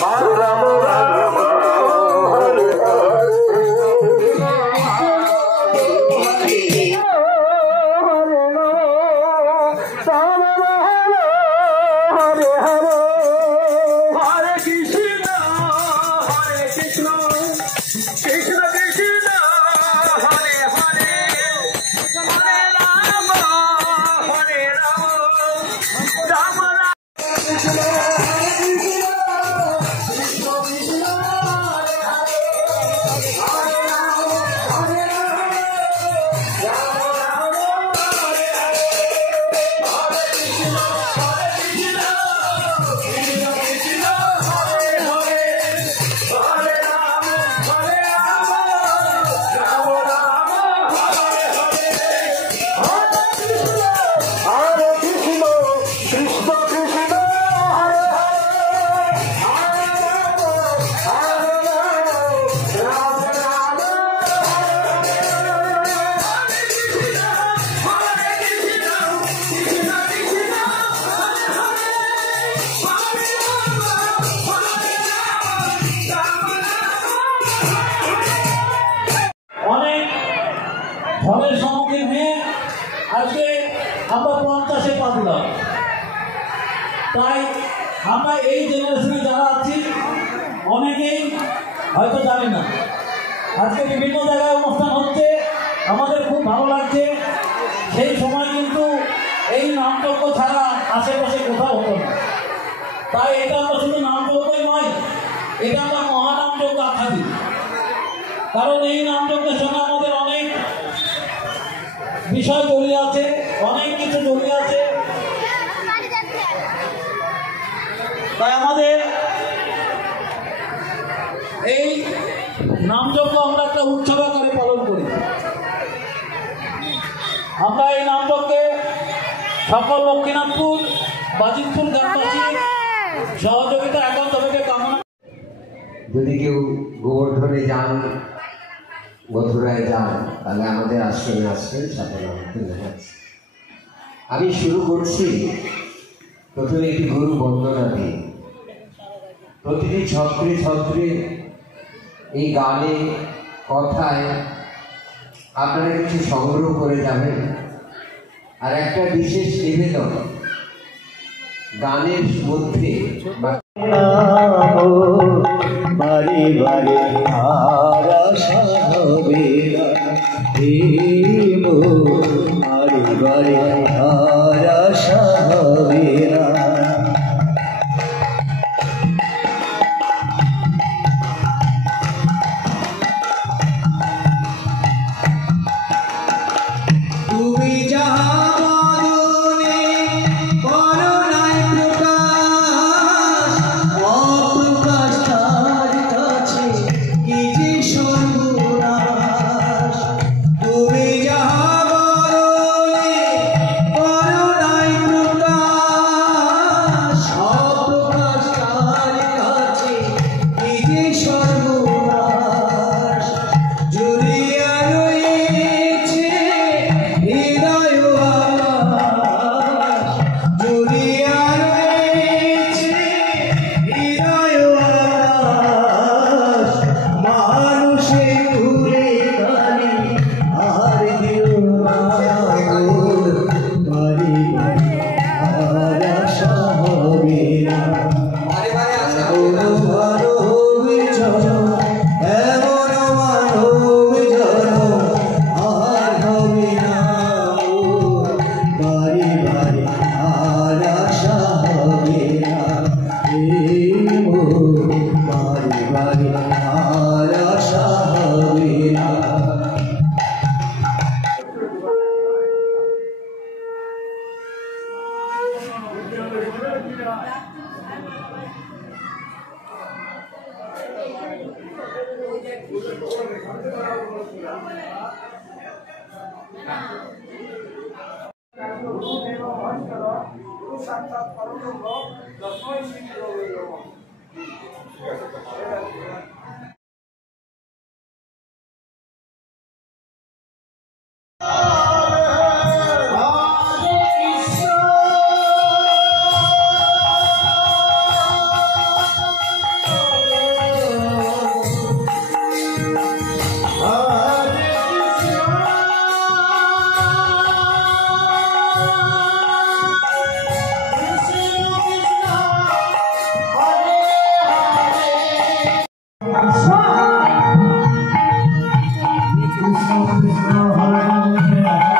Hare Rama ঝড়ের সম্মুখীন হয়ে আজকে আমরা 50-এ পা দিলাম। তাই আমরা এই জেনারেশনে যারা আছি অনেকেই হয়তো জানি না, আজকে বিভিন্ন জায়গায় অনুষ্ঠান হচ্ছে, আমাদের খুব ভালো লাগছে। সেই সময় কিন্তু এই নামযজ্ঞ ছাড়া আশেপাশে কোথাও হতো না। তাই এটা আমরা শুধু নামযজ্ঞই নয়, এটা আমরা মহানামযজ্ঞ আখ্যা দিই। কারণ এই নামযজ্ঞের সঙ্গে আমাদের অনেক বিষয় জড়িয়ে আছে, অনেক কিছু জড়িয়ে আছে। তাই আমাদের এই নামযজ্ঞ আমরা একটা উৎসব আকারে পালন করি। আমরা এই নামযজ্ঞে সকল লক্ষ্মীনাথপুর বাজিতপুর গ্রামবাসীর সহযোগিতা একান্তভাবে কামনা। যদি কেউ গোবর্ধনে যান, মথুরায় যান, তাহলে আমাদের আশ্রমে আসবেন, সাথে দেখাচ্ছি। আমি শুরু করছি প্রথমে একটি গুরু বন্দনা দিয়ে। প্রতিটি ছত্রে ছত্রে এই গানে কথায় আপনারা কিছু সংগ্রহ করে যাবেন। আর একটা বিশেষ নিবেদন, গানের মধ্যে বারে বারে আশা হবে বারে বারে আশা হবে না। তুমি যাহা বদনে করুণায় প্রকাশ, অপ্রকাশ তার কাছে কি যে সর্বনাশ। তুমি যাহা বদনে করুণায় প্রকাশ, অপ্রকাশ তার কাছে কি যে সর্বনাশ। জুড়িয়া রয়েছে হৃদয় আকাশ, জুড়িয়া রয়েছে হৃদয় আকাশ। মানুষের ঘুরে গানে আর দিও না বাড়ি বাড়ি আর আশা হবে না। এমন মানব জনম, এমন মানব জনম আর হবে না। বাড়ি বাড়ি আর আশা হবে না। বাড়ি বাড়ি আর আশা হবে না। Krishna Krishna Hare Hare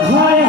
ঘরে